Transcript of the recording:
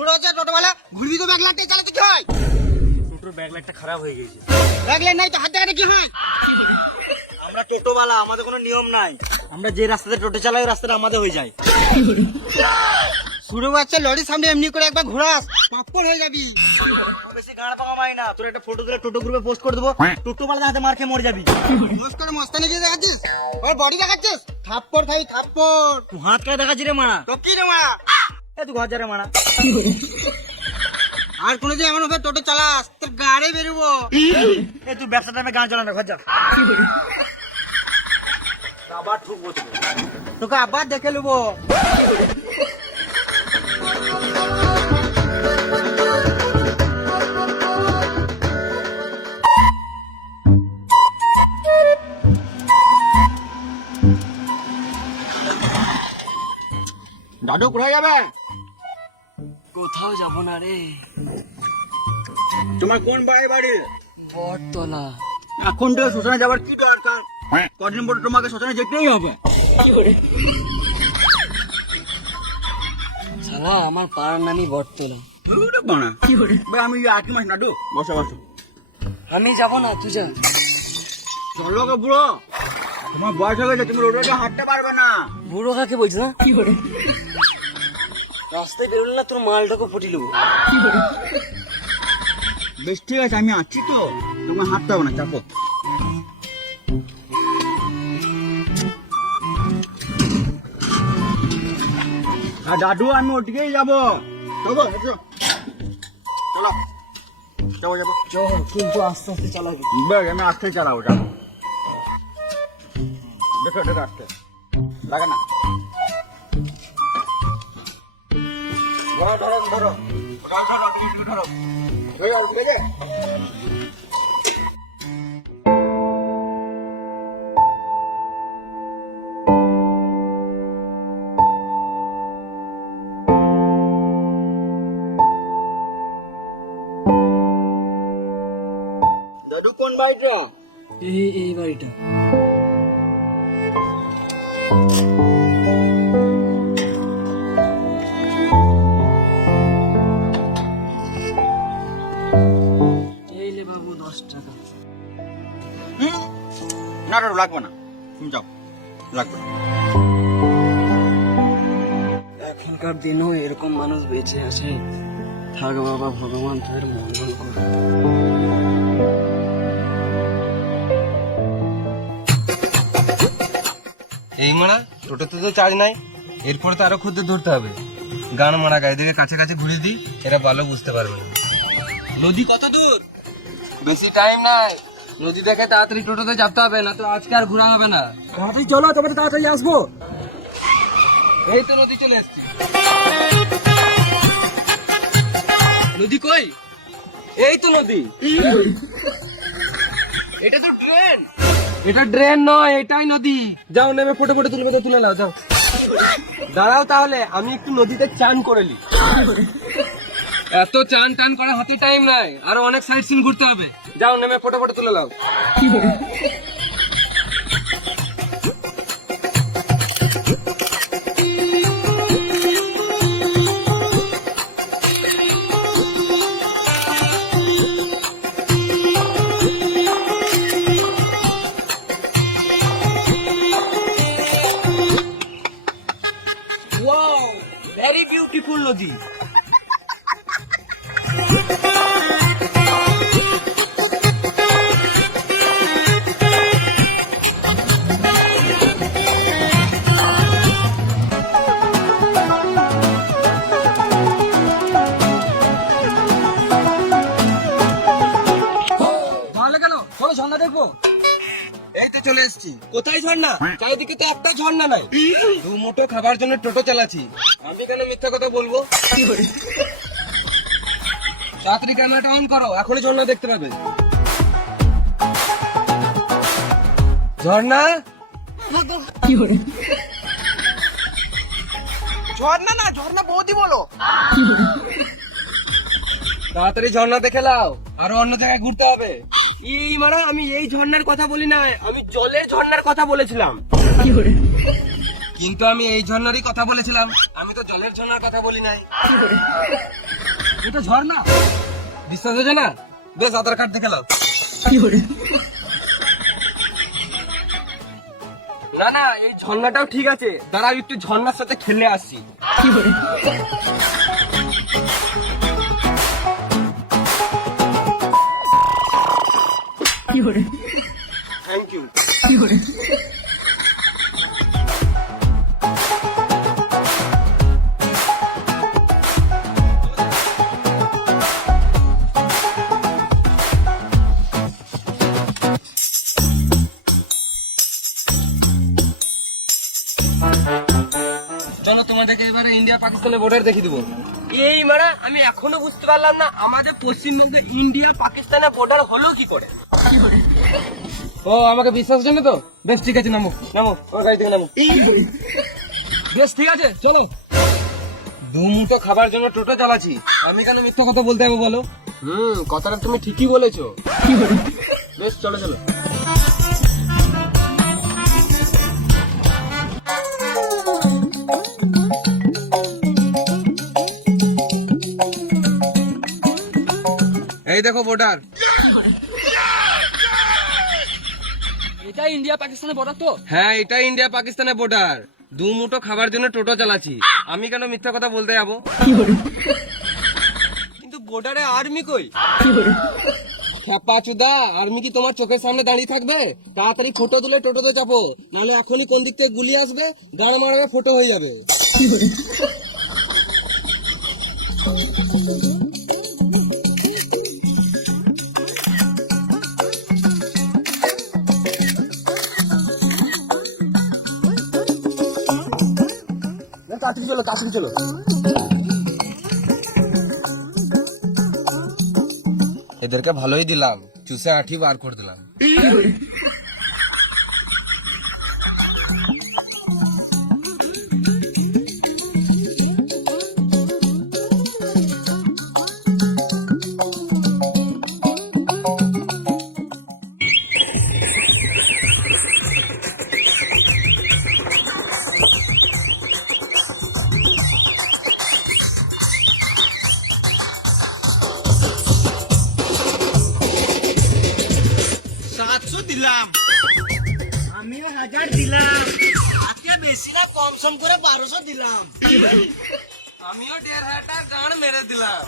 ছোট হচ্ছে টোটোওয়ালা ঘুরবি তো ব্যাগ লাইটে চালাতে কি হয়? টোটোর ব্যাগ লাইটটা খারাপ হয়ে গেছে। ব্যাগ লাইট নাই তো হাত দেখাতে কি হয়? আমরা টোটোওয়ালা, আমাদের কোনো নিয়ম নাই। আমরা যে রাস্তাতে টোটো চালাই ওই রাস্তাটা আমাদের হয়ে যায়। ছোট বাচ্চা লরির সামনে এমনি করে একবার ঘোরাস পাপ্পড় হয়ে যাবি। বেশি গাড় পাকা মাই না, তোর একটা ফটো দিলে টোটো গ্রুপে পোস্ট করে দেবো, টোটোওয়ালা হাতে মার খেয়ে মরে যাবি। মোস করে মস্তানি দিয়ে দেখাচ্ছিস, ওর বডি দেখাচ্ছিস, থাপ্পড় খাই থাপ্পড়। তুই হাত কায় দেখাচ্ছি রে মারা। তো কি রে মা? এ তুই ঘর যা রে মারা। আর কোনো যে এমন ভাবে টোটো চালাস তোর গাড়ি বেরোবো। এ তুই ব্যবসা টাইমে গান চালা না, ঘর যা। আবার ঠুকবো তোকে। তোকে আবার দেখে নেবো। দাদু কোথায় যাবে? কোথাও যাব না রে, তোমার কোন বাড়ি? বটতলা। এখন তো শ্মশানে যাবার কি দরকার? কদিন পরে তোমাকে শ্মশানে যেতেই হবে। শালা আমার পাড়ার নামই বটতলা। ভাই আমি আকি মাস নাডু, বসো বসো। আমি যাব না, তুই যা। চলো গো বুড়ো, তোমার বয়স হয়ে গেছে, তুমি রোডে হাঁটতে পারবে না। বুড়ো কাকে বলছিস না? রাস্তায় বেরোলে না তোর মালটাকে ফুটি নেবো। বেশ ঠিক আছে, আমি আছি তো, তোমার হাঁটতে হবে না, চাপো। আর দাদু আমি ওদিকেই যাবো। চলো চলো চলো যাবো যাবো। কিন্তু আস্তে আস্তে চালাবি। বেশ আমি আস্তে চালাবো, যাবো। দেখো দেখো আস্তে লাগে না। ধরো ধরো ধরো ধরো ধরো ঠিক আছে। দাদু কোন বাড়িটা? এই বাড়িটা। এই লে বাবু 10 টাকা। না দাদু লাগবে না, তুমি যাও, লাগবে না। এখনকার দিনও এরকম মানুষ বেঁচে আছে। থাক বাবা, ভগবান তোর মঙ্গল করে। এই মারা টোটোতে তো চার্জ নাই, এরপর তো আরো খুঁজতে ধরতে হবে। গান মারা গাড়িদিকে কাছে কাছে ঘুরিয়ে দিই, এরা ভালো বুঝতে পারবে না। নদী কত দূর? বেশি টাইম নাই, নদী দেখে তাড়াতাড়ি টোটোতে চাপতে হবে, না তো আজকে আর ঘোরা হবে না। তাড়াতাড়ি চলো, তোমাদের তাড়াতাড়ি আসবো। এই তো নদী চলে আসছে। নদী কই? এই তো নদী। এটা তো ড্রেন। এটা ড্রেন নয়, এটাই নদী। যাও নেমে ফটো ফটো তুলবে তো তুলে নাও, যাও। দাঁড়াও তাহলে আমি একটু নদীতে চান করে নি। এত চান টান করা হাতে টাইম নাই, আরো অনেক সাইড সিন ঘুরতে হবে। যাও নেমে ফটো ফটো তুলে নাও। ওয়াও, ভেরি বিউটিফুল নদী। ভালো কেন? চলো ঝর্ণা দেখবো। এই তো চলে এসেছি। কোথায় ঝর্ণা? চারিদিকে তো একটা ঝর্ণা নাই। দু মুঠো খাবার জন্য টোটো চালাচ্ছি, আমি কেন মিথ্যা কথা বলবো? তাড়াতাড়ি ক্যামেরাটা অন করো, এখনই ঝর্ণা দেখতে পাবে। ঝর্ণা? ঝর্ণা না, ঝর্ণা বৌদি বলো। তাড়াতাড়ি ঝর্ণা দেখে নাও, আরো অন্য জায়গায় ঘুরতে হবে। এই মারা, আমি এই ঝর্ণার কথা বলি না, আমি জলের ঝর্ণার কথা বলেছিলাম। কিন্তু আমি এই ঝর্ণারই কথা বলেছিলাম, আমি তো জলের ঝর্ণার কথা বলি নাই। এটা ঝর্ণা, বিশ্বাস হচ্ছে না? বেশ, আধার কার্ড দেখে নাও। না না, এই ঝর্ণাটাও ঠিক আছে, দাঁড়াও একটু ঝর্ণার সাথে খেলে আসছি। Thank you. চলো তোমাদেরকে এবারে ইন্ডিয়া পাকিস্তানের বর্ডার দেখিয়ে দেবো। এই মানে আমি এখনো বুঝতে পারলাম না আমাদের পশ্চিমবঙ্গে ইন্ডিয়া পাকিস্তানের বর্ডার হলো কি করে। ও আমাকে বিশ্বাস হচ্ছে না তো? বেশ ঠিক আছে, নামো নামো, আমার গাড়ি থেকে নামো। বেশ ঠিক আছে, চলো। দু মুঠো খাবার জন্য টোটো চালাচ্ছি, আমি কেন মিথ্যা কথা বলতে হবে বলো? কথাটা তুমি ঠিকই বলেছো। বেশ, চলো চলো। এই দেখো বর্ডার। এটা ইন্ডিয়া পাকিস্তানের বর্ডার তো? হ্যাঁ, এটা ইন্ডিয়া পাকিস্তানের বর্ডার। দু মুঠো খাবার জন্য টোটো চালাচ্ছি, আমি কেন মিথ্যা কথা বলতে যাবো? কিন্তু বর্ডারে আর্মি কই? খেপাচুদা, আর্মি কি তোমার চোখের সামনে দাঁড়িয়ে থাকবে? তাড়াতাড়ি ফটো তুলে টোটোতে চাপো, নাহলে এখনই কোন দিক থেকে গুলি আসবে, দাঁড় মারবে, ফটো হয়ে যাবে। তাড়াতাড়ি চলো, তাড়াতাড়ি চলো। এদেরকে ভালোই দিলাম, চুষে আঠি বার করে দিলাম। আমিও 1000 দিলাম, আজকে বেশি না, কম সম করে 1200 দিলাম। আমিও 1500 গান মেরে দিলাম।